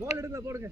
பால் எடுங்க போடுங்க.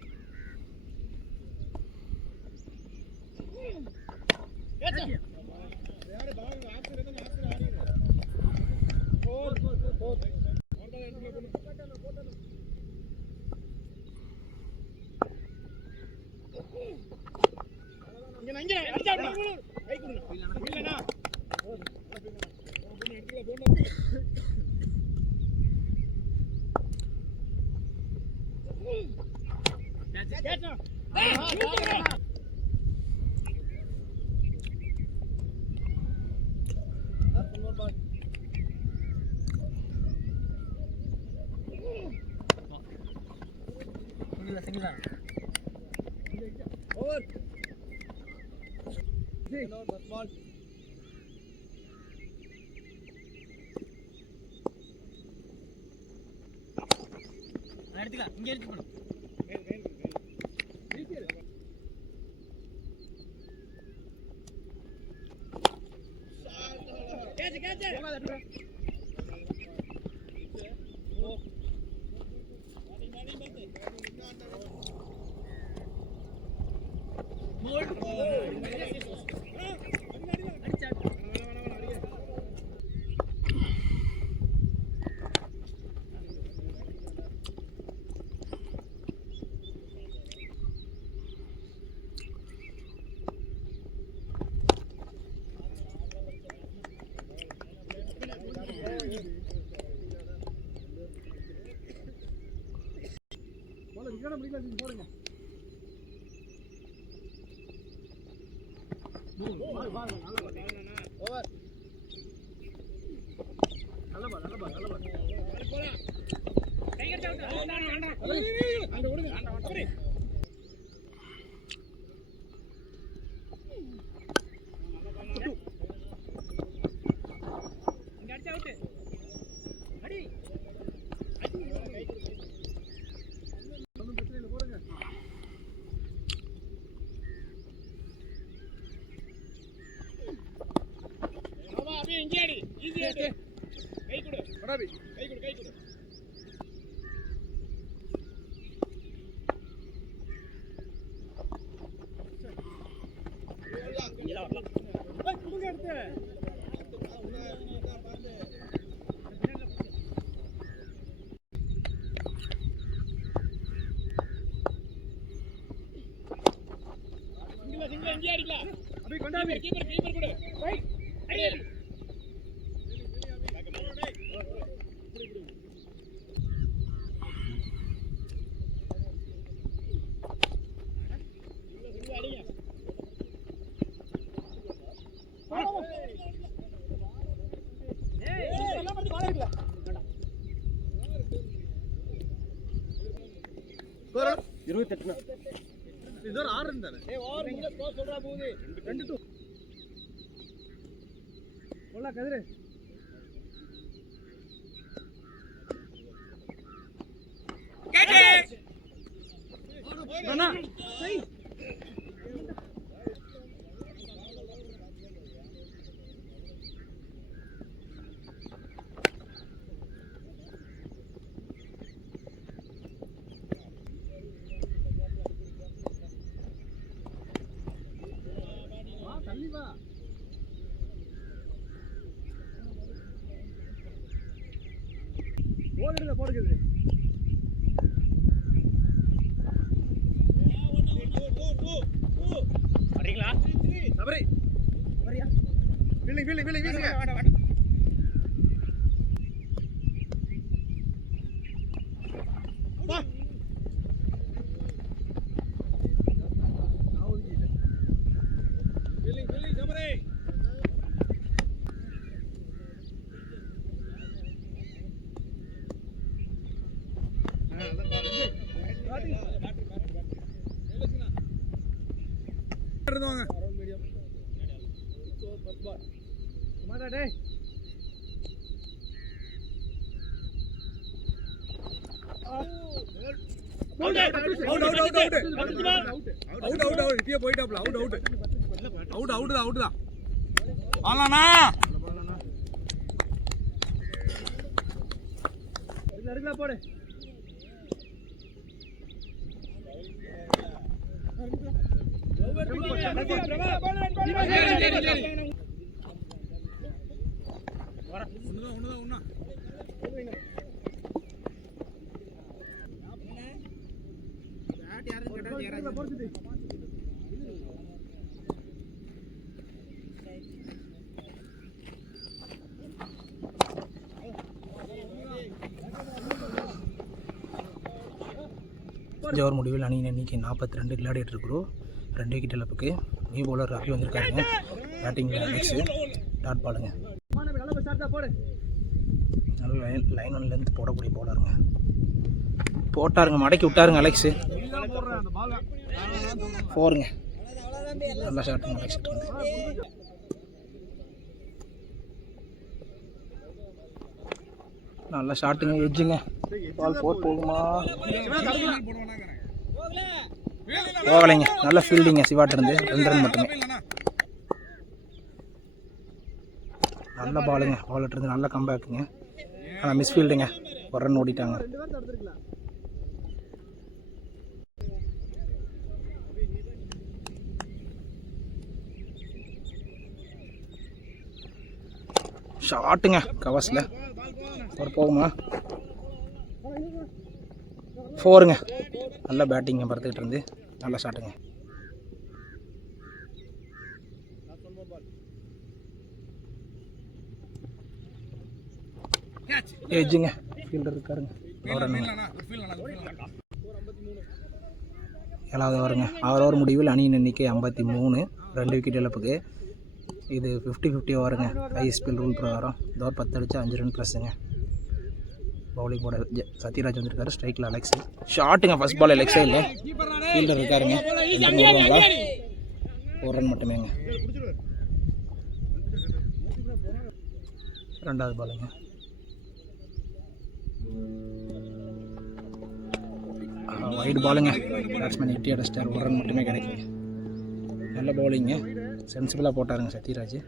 எடுத்துக்கலாம் இங்க எடுத்துக்கணும். போடுங்க. இதோட 6 ரன் தானே. ஓவர் முடிஞ்ச ஸ்கோர் சொல்றா போகுது. 2-2. போடா கதிரே. கேட்ச். அண்ணா சரி. போடுங்க. வரீங்களா? சபரி. வரியா? வீலிங் வீசுங்க. வேண்டாம். வா. வீலிங் சபரி. போடு. தஞ்சாவூர் முடிவில் அணியின் எண்ணிக்கை 42 விளையாடிட்டு இருக்கிறோம். 2 விக்கெட் இழப்புக்கு. நியூ பவுலர் ரவி வந்திருக்காருங்க. பேட்டிங்கில் அலெக்ஸு. டாட் பாலுங்க. நல்ல லைன் ஒன் லென்த் போடக்கூடிய பவுலருங்க. போட்டாருங்க, மடக்கி விட்டாருங்க அலெக்ஸு. 4ங்க. நல்ல ஷாட்டுங்க அலெக்ஸ். நல்ல ஷாட்டுங்க, எட்ஜுங்க. பால் 4 போகுமா? போகலைங்க. நல்ல ஃபீல்டிங்க சிவாட்டு இருந்து. 2 ரன் மட்டுமே. நல்ல பாலுங்க பால்ட்டு இருந்து. நல்ல கம்பேக்குங்க. ஆனால் மிஸ் ஃபீல்டுங்க. 1 ரன் ஓடிட்டாங்க. ஷாட்டுங்க கவர்ஸில். ஒரு போகுமா? 4ங்க. நல்ல பேட்டிங்க படுத்துக்கிட்டு இருந்து. நல்ல ஷாட்டுங்க. ஏஜுங்க. ஃபீல்டர் இருக்காருங்க. 7வது ஓவருங்க. 6 ஓவர் முடிவில் அணியின் எண்ணிக்கை 53. 2 விக்கெட் இழப்புக்கு. இது 50-50 ஓவருங்க. ஐஎஸ்பிஎல் ரூல் பிரகாரம். இந்த ஓவர் 10 அடிச்சா 5 ரன் ப்ளஸ்ஸுங்க. பவுலிங் போட சத்யராஜ் வந்திருக்காரு. ஸ்ட்ரைக்கில் அலெக்ஸ். ஷாட்டுங்க. ஃபர்ஸ்ட் பால் லெக் சைடில். ஃபீல்டர் இருக்காருங்க. 1 ரன் மட்டுமேங்க. 2வது பாலுங்க. வைடு பாலுங்க. பேட்ஸ்மேன் எட்டி அடிச்சிட்டார். 1 ரன் மட்டுமே கிடைக்குங்க. நல்ல பவுலிங்க. சென்சிபிளாக போட்டாருங்க சத்யராஜ்.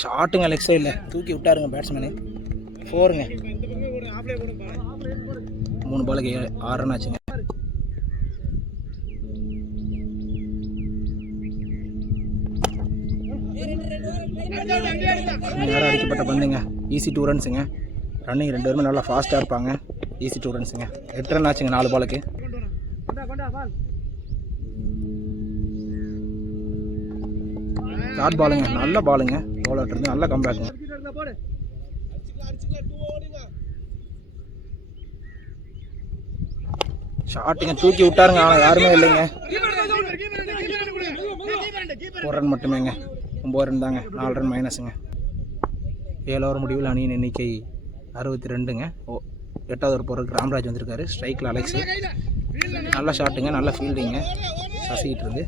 ஷாட்டுங்க லெக் சைடில். தூக்கி விட்டாருங்க பேட்ஸ்மேனு. 4ங்க. 3 பாலுக்கு 6 ரன் ஆச்சுங்க. நேரம் அடிக்கப்பட்ட பந்துங்க. ஈஸி 2 ரன்ஸுங்க. ரன்னிங் 2 பேருமே நல்லா ஃபாஸ்ட்டாக இருப்பாங்க. ஈஸி 2 ரன்ஸுங்க. 8 ரன் ஆச்சுங்க 4 பாலுக்கு. ஷார்ட் பாலுங்க. நல்ல பாலுங்க. பவுலர் இருந்து நல்ல கம்பேக்குங்க. ஷாட்டுங்க. தூக்கி விட்டாருங்க. ஆனால் யாருமே இல்லைங்க. 1 ரன் மட்டுமேங்க. 9 ரன் தாங்க. 4 ரன் மைனஸுங்க. 7 ஓவர் முடிவில் அணியின் எண்ணிக்கை 62ங்க. 8வது ஓவர் போகிறதுக்கு ராம்ராஜ் வந்திருக்காரு. ஸ்ட்ரைக்கில் அலெக்ஸு. நல்ல ஷாட்டுங்க. நல்ல ஃபீல்டிங்க. சசிக்கிட்டு இருந்து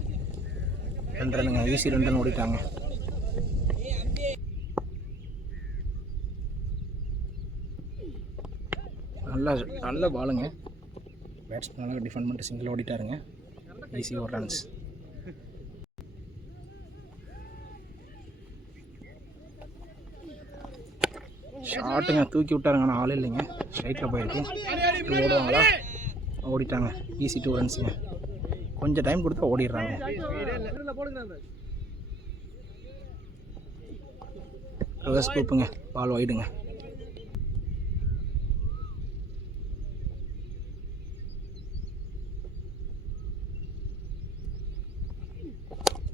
2 ரன்னுங்க. ஈஸி 2 ரன் ஓடிட்டாங்க. நல்ல பாலுங்க. பேட்ஸ்மேன் நல்லா டிஃபெண்ட் பண்ணிட்டு சிங்கிள் ஓடிட்டாருங்க. Easy 1 runs. ஷாட்டுங்க. தூக்கி விட்டாருங்க. ஆனால் ஆள் இல்லைங்க. ஸ்ட்ரைட்டில் போயிருக்கு. ஓடுவாங்களா? ஓடிட்டாங்க. ஈஸி 2 ரன்ஸுங்க. கொஞ்சம் டைம் கொடுத்தா ஓடிடுறாங்க. ரிவர்ஸ் கூப்புங்க. பால் வைடுங்க.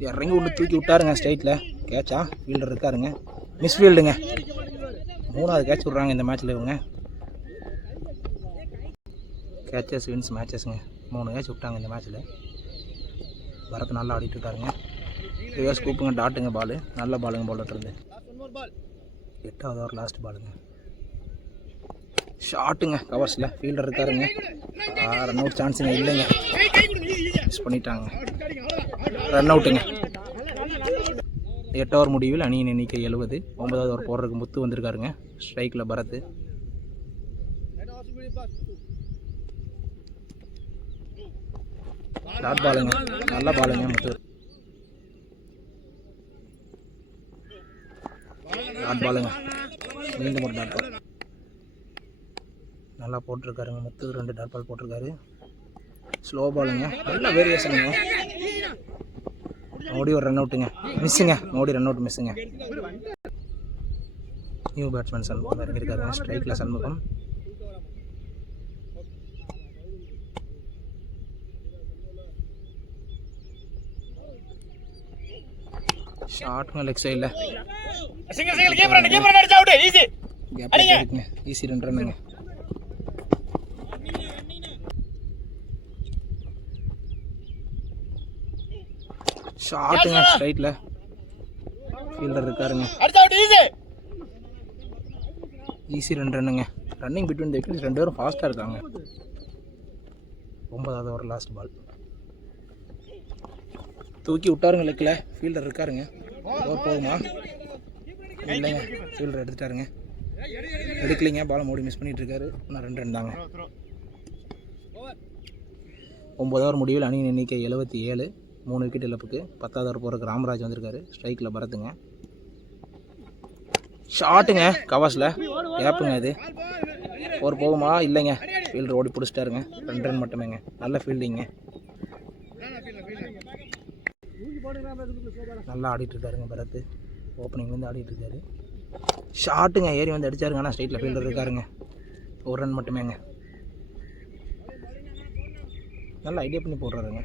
இறங்கி விட்டு தூக்கி விட்டாருங்க ஸ்ட்ரைட்டில். கேட்சா? ஃபீல்டர் இருக்காருங்க. மிஸ் ஃபீல்டுங்க. 3வது கேட்ச் விட்றாங்க இந்த மேட்ச்சில் இவங்க. கேட்சஸ் வின்ஸ் மேட்சஸ்ங்க. 3 கேட்ச் விட்டாங்க இந்த மேட்ச்சில். பரத் நல்லா ஆடிட்டு இருக்காருங்க. ரிவர்ஸ் கூப்புங்க. டாட்டுங்க பால். நல்ல பாலுங்க பவுலர் இருந்து. 8வது ஓவர் லாஸ்ட் பாலுங்க. ஷாட்டுங்க கவர்ஸில். ஃபீல்டர் இருக்காருங்க. ரன் அவுட் சான்ஸுங்க இல்லைங்க. மிஸ் பண்ணிட்டாங்க. ரன் அவுட்டுங்க. 8 ஓவர் முடிவில் அணியின் எண்ணிக்கை 70. 9வது ஓவர் போடுறதுக்கு முத்து வந்திருக்காருங்க. ஸ்ட்ரைக்கில் பரத். டாட் பாலுங்க. நல்ல பாலுங்க முத்து. டாட் பாலுங்க, மீண்டும் ஒரு டாட் பால். நல்லா போட்டிருக்காருங்க முத்து, 2 டாட் பால் போட்டிருக்காரு. ஸ்லோ பாலுங்க, நல்ல வேரியேஷனுங்க. மோடி ஒரு ரன் அவுட்டுங்க, மிஸ்ஸுங்க. மோடி ரன் அவுட் மிஸ்ஸுங்க. நியூ பேட்ஸ்மேன் சண்முகம் இறங்கியிருக்காருங்க. ஸ்ட்ரைக்கில் சண்முகம். ஷார்ட்ங்க லெக் சைடில் ஈஸி 2 ரன்னுங்க. ஷார்ட்டுங்க ஸ்ட்ரைட்டில் ஃபீல்டர் இருக்காருங்க. ஈஸி 2 ரன்னுங்க. ரன்னிங் பிட்வீன் த விக்கெட்ஸ் 2 பேரும் ஃபாஸ்ட்டாக இருக்காங்க. 9வது ஓவர் லாஸ்ட் பால். தூக்கி விட்டாருங்க லெக்கில், ஃபீல்டர் இருக்காருங்க. ஓவர் போகுமா? இல்லைங்க, ஃபீல்டர் எடுத்துட்டாருங்க. எடுக்கலைங்க, பால் மோடி மிஸ் பண்ணிட்டு இருக்காரு. நான் 2 ரன் தாங்க. 9 ஓவர் முடிவில் அணியின் எண்ணிக்கை 77, 3 விக்கெட் இழப்புக்கு. 10வது ஓவர் போகிறக்கு ராமராஜ் வந்திருக்காரு. ஸ்ட்ரைக்கில் பரத்துங்க. ஷாட்டுங்க கவாஸில், கேப்புங்க. இது ஓவர் போகுமா? இல்லைங்க, ஃபீல்டர் ஓடி பிடிச்சிட்டாருங்க. 2 ரன் மட்டுமேங்க. நல்ல ஃபீல்டிங்க, நல்லா ஆடிட்டு இருக்காருங்க பரத். ஓப்பனிங்லேருந்து ஆடிட்டு இருக்காரு. ஷாட்டுங்க ஏறி வந்து அடிச்சாருங்க. ஆனால் ஸ்ட்ரைட்டில் ஃபீல்டர் இருக்காருங்க. 1 ரன் மட்டுமேங்க. நல்லா ஐடியா பண்ணி போடுறாருங்க.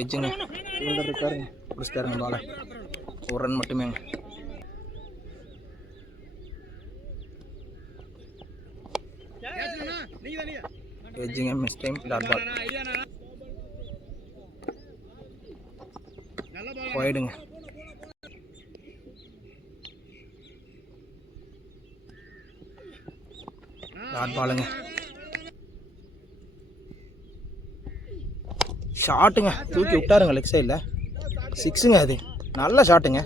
எஜ்ஜுங்க, ஃபீல்டர் இருக்காருங்க, பிடிச்சிட்டாருங்க பாலை. 1 ரன் மட்டுமேங்க. எஜ்ஜுங்க, மிஸ் டைம், டாட் பால். போயிடுங்க. டாட் பாலுங்க. ஷாட்டுங்க, தூக்கி விட்டாருங்க லெக் சைடில். 6ங்க. அது நல்ல ஷாட்டுங்க.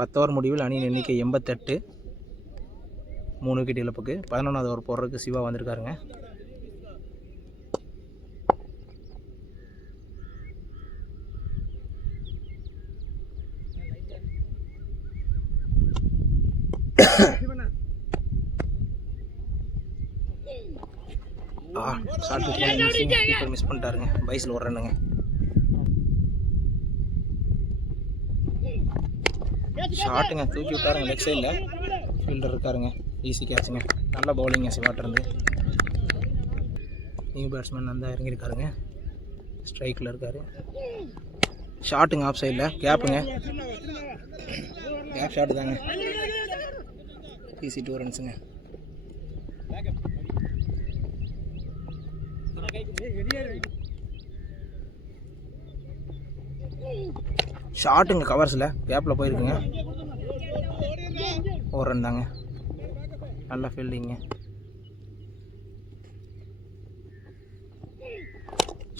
10 ஓவர் முடிவில் அணியின் எண்ணிக்கை 88, 3 விக்கெட் இழப்புக்கு. 11வது ஓவர் போடுறதுக்கு சிவா வந்திருக்காருங்க. மிஸ் பண்ணிட்டாருங்க. பைஸில் 1 ரன்னுங்க. ஷாட்டுங்க, தூக்கி விட்டாருங்க லெக் சைடில். ஃபீல்டர் இருக்காருங்க. ஈஸி கேட்சுங்க. நல்ல பவுலிங்க சிவாட்டிருந்து. நியூ பேட்ஸ்மேன் நந்தா இறங்கியிருக்காருங்க. ஸ்ட்ரைக்கில் இருக்காரு. ஷாட்டுங்க ஆஃப் சைடில், கேப்புங்க. கேப் ஷாட்டு தாங்க. ஈஸி 2 ரன்ஸுங்க. ஷாட்டுங்க கவர்ஸில், கேப்பில் போயிருக்குங்க. 1 ரன் தாங்க. நல்ல ஃபீல்டிங்க.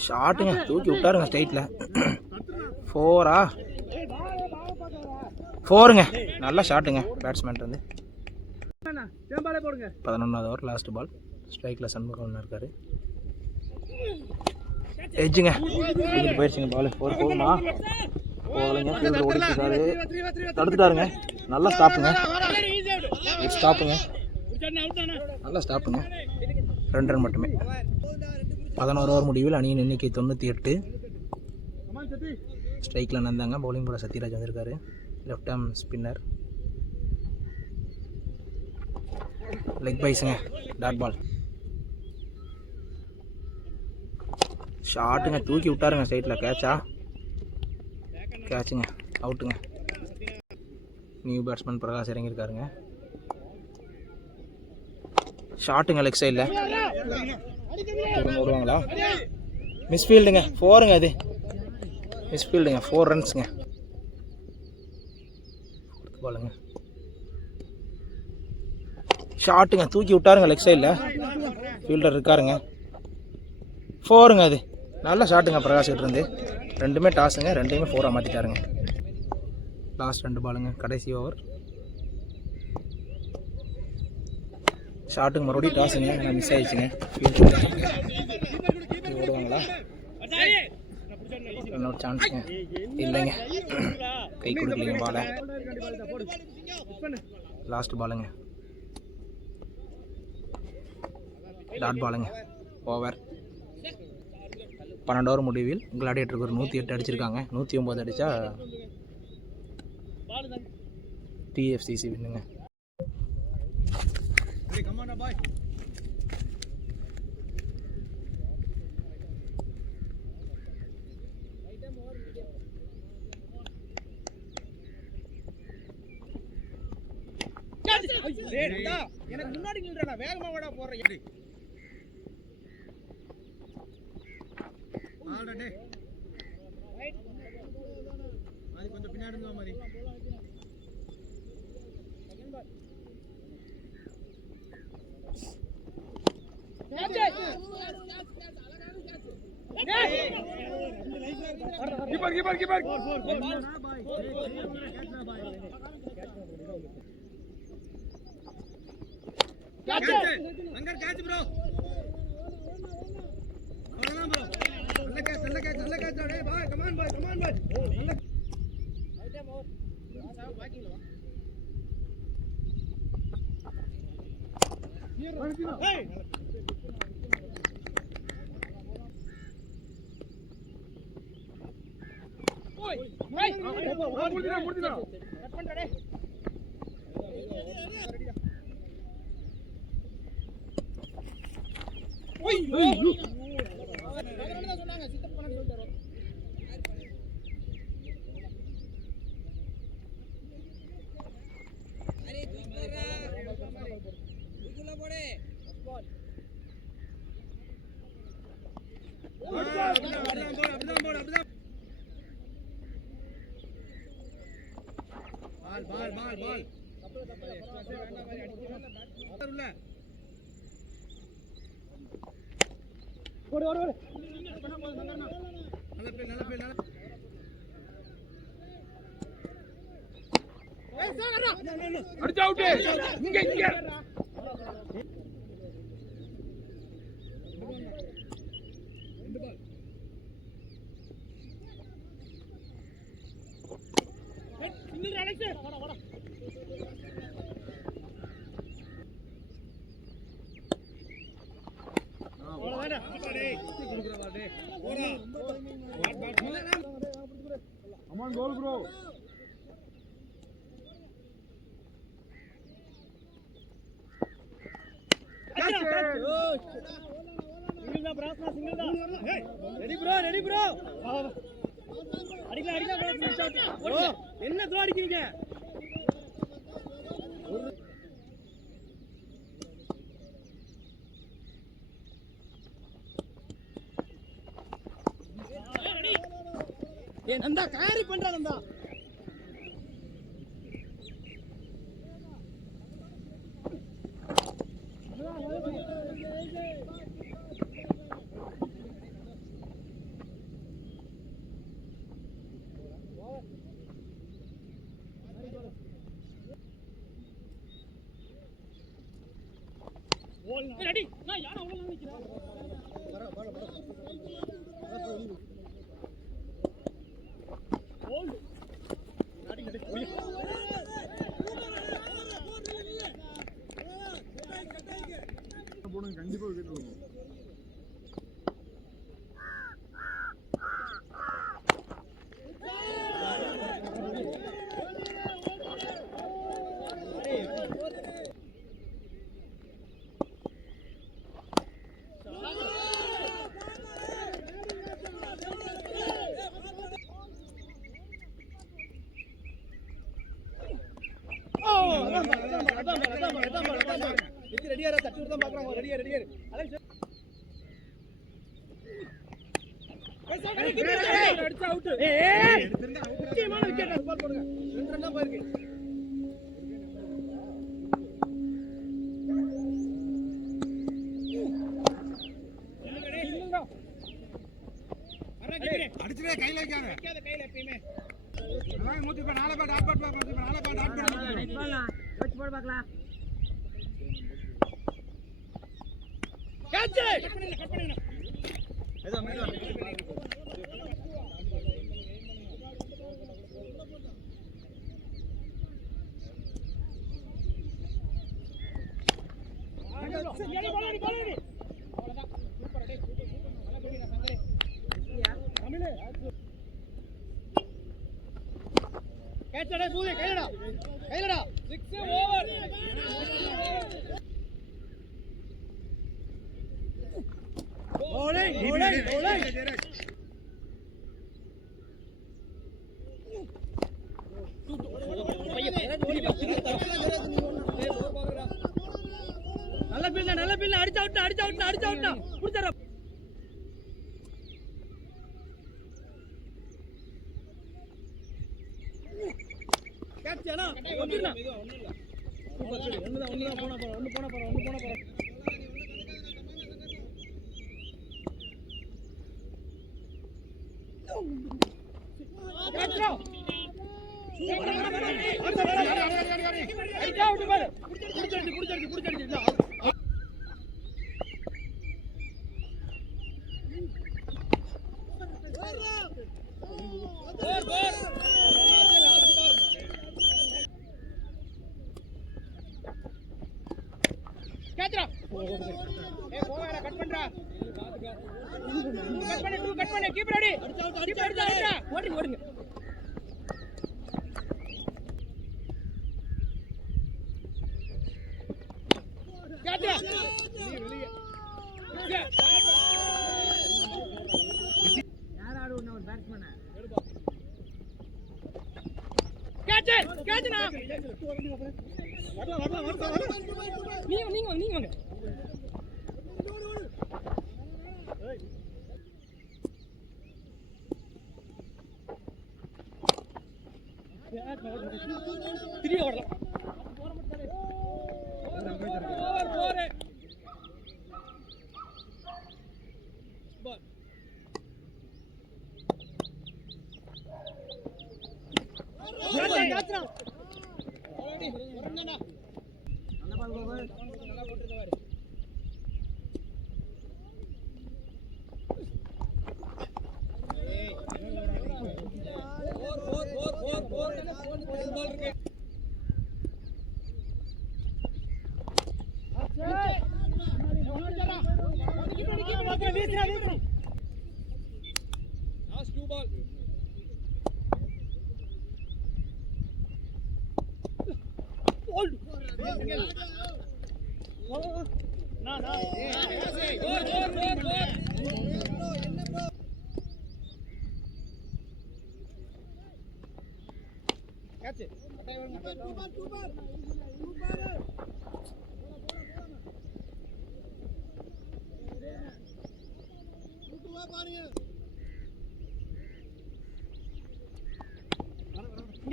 ஷாட்டுங்க, தூக்கி விட்டாருங்க ஸ்ட்ரைட்டில். 4ஆ? 4ங்க. நல்ல ஷாட்டுங்க பேட்ஸ்மேன் வந்து. 11வது ஓவர் லாஸ்ட் பால். ஸ்ட்ரைக்கில் சண்முகம் இருக்காரு. எஜ்ஜுங்க, போயிடுச்சுங்க பால். 4 போகுமா? போகலைங்க. ஃபீல்டர் ஓடிட்டுருக்காரு, தடுத்துட்டாருங்க. நல்லா ஸ்டாப்புங்க. ஸ்டாப்புங்க, நல்லா ஸ்டாப்புங்க. 2 ரன் மட்டுமே. 11 ஓவர் முடிவில் அணியின் எண்ணிக்கை 98. ஸ்ட்ரைக்கில் நந்தாங்க. பவுலிங் போட சத்யராஜ் வந்திருக்காரு. Left arm spinner. லெக் பைஸுங்க, டாட் பால். ஷாட்டுங்க, தூக்கி விட்டாருங்க சைட்டில். கேட்சா? கேட்சுங்க, அவுட்டுங்க. நியூ பேட்ஸ்மேன் பிரகாஷ் இறங்கியிருக்காருங்க. ஷாட்டுங்க லெக் சைடில். விடுவாங்களா? மிஸ்ஃபீல்டுங்க. 4ங்க. அது மிஸ்ஃபீல்டுங்க. 4 ரன்ஸுங்க. பாலுங்க. ஷாட்டுங்க, தூக்கி விட்டாருங்க லெக் சைடில். ஃபீல்டர் இருக்காருங்க. 4ங்க. அது நல்ல ஷாட்டுங்க பிரகாஷ் கிட்ட இருந்து. 2மே டாஸுங்க. 2மே 4ஆக மாற்றிட்டாருங்க. லாஸ்ட் 2 பாலுங்க, கடைசி ஓவர். ஷாட்டுங்க, மறுபடியும் டாஸுங்க. ஆனால் மிஸ் ஆயிடுச்சுங்க. ஃபீல்டர் ஓடுவாங்களா? இன்னொரு சான்ஸுங்க இல்லைங்க, கை கொடுக்கலைங்க பாலை. லாஸ்ட் பாலுங்க, டாட் பாலுங்க, ஓவர். 12 ஓவர் முடிவில் கிளாடியேட்டருக்கு ஒரு 108 அடிச்சிருக்காங்க. 109 அடித்தா டிஎஃப்சிசி வின்னுங்க. எனக்கு முன்னாடி நில்றா, வேகமா வாடா போறேன். கொஞ்சம் பின்னாடி மாதிரி கீப்பர் அங்கர் கேட்ச் ப்ரோ, அவ்வளவுதான் ப்ரோ. நல்ல கேட்ச் டேய் பாய், கம் ஆன் பாய். நல்ல ரைட் ஓவர் சாவ பாக்கில வா. ஏய் ஓய் முடிடா கட் பண்றா டேய். சொன்னாங்க சித்தப்பு பண்ண சொல்லிட்டாரு. அரே தூக்குறா இதுல போடு பால். அப்படிதான் பால் தப்பு வேண்டாம் மாதிரி அடிக்கல உள்ள ஓடு நல்ல பேல் அடிச்சா அவுட். இங்க Come on, goal, bro. Ready, bro. அடிக்கலாம். என்ன தோ அடிக்கிறீங்க? ஏ நந்தா கேரி பண்றா நந்தா. ரெடி நான் யார அவ்வளவு நிக்கிறேன். கண்டிப்பா விக்கெட் விழுகும். ரெடியாரா தட்டி தான் பாக்குறாங்க. ரெடியா அடிச்சா அவுட். ஏய் முக்கியமான விக்கெட் பால் போடுங்க. 2 ரன் தான் போயிருக்கு. அடிச்சே கையில வைக்காத. கையில எப்பயுமே எல்லாம் மூத்தி பா. நாளை பா டாட் பாட் பாக்க. நாளை பா டாட் பாட் ரைட் பால்லாம் வெச்சு போடு பார்க்கலாம். கேட்ச் கட் பண்ணுங்க. ஏதோ மேல கேட்சடா சூதி கைலடா கைலடா 6 ஓவர் bowling நல்ல பில்ல அடிச்சா விட்டா புடிச்சற கேட்சனா ஒண்ணுதான் போனா போற கேட்சா அடிச்சா விட்டு பாரு புடிச்சடிச்சு கேட்சா ஏய் போவேடா கட் பண்றா கட் பண்ணு கீப் ரெடி அடிச்சா ஓடுங்க கேட்சா யார் ஆடுன ஒரு பேட்ஸ்மேன் கேட்சனா நீங்க வாங்க திரிய ஓடலாம் Last 2 ball. Hold. Na. Go. Catch it. 2 ball.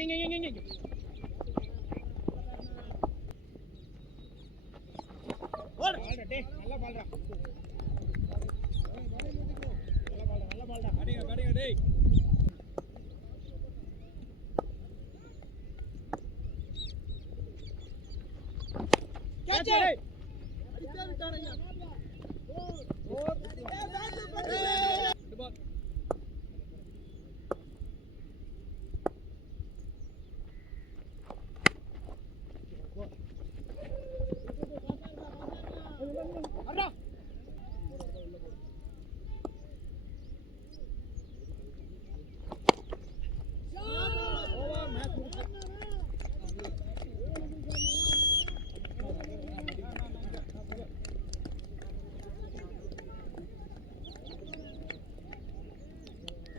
இங்க ஓடு டேய் நல்ல பால்டா அடிங்க டேய் கேட்ச் அடிச்சா விட்டாருங்க அடா